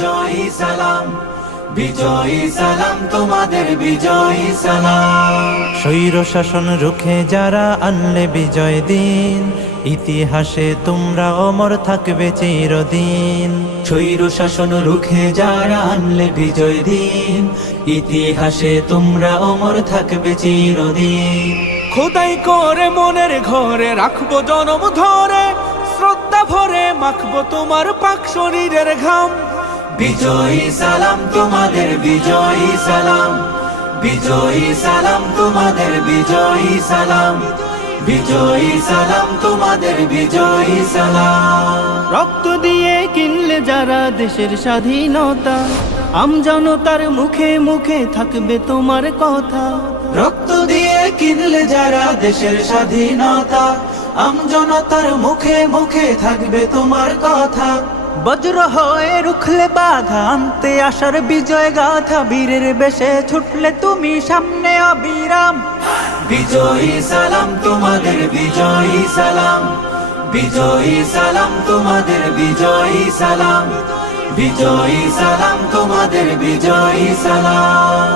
বিজয়ী সালাম, বিজয়ী সালাম তোমাদের বিজয়ী সালাম। স্বৈর শাসন রুখে যারা আনলে বিজয় দিন, ইতিহাসে তোমরা অমর থাকবে চিরদিন। স্বৈর শাসন রুখে যারা আনলে বিজয় দিন, ইতিহাসে তোমরা অমর থাকবে চিরদিন। খোদাই করে মনের ঘরে রাখবো জনম ধরে, শ্রদ্ধা ভরে মাখবো তোমার পাক শরীরের ঘাম। বিজয়ী সালাম তোমাদের বিজয়ী সালাম, বিজয়ী সালাম তোমাদের বিজয়ী সালাম, বিজয়ী সালাম তোমাদের বিজয়ী সালাম। রক্ত দিয়ে কিনলে যারা দেশের স্বাধীনতা, আমজনতার মুখে মুখে থাকবে তোমার কথা। রক্ত দিয়ে কিনলে যারা দেশের স্বাধীনতা, আমজনতার মুখে মুখে থাকবে তোমার কথা। বজ্র হয়ে রুখলে বাধা, আনতে আসার বিজয় গাথা, বীরের বেশে ছুটলে তুমি সামনে অবিরাম। বিজয়ী সালাম তোমাদের বিজয়ী সালাম, বিজয়ী সালাম তোমাদের বিজয়ী সালাম, বিজয়ী সালাম তোমাদের বিজয়ী সালাম।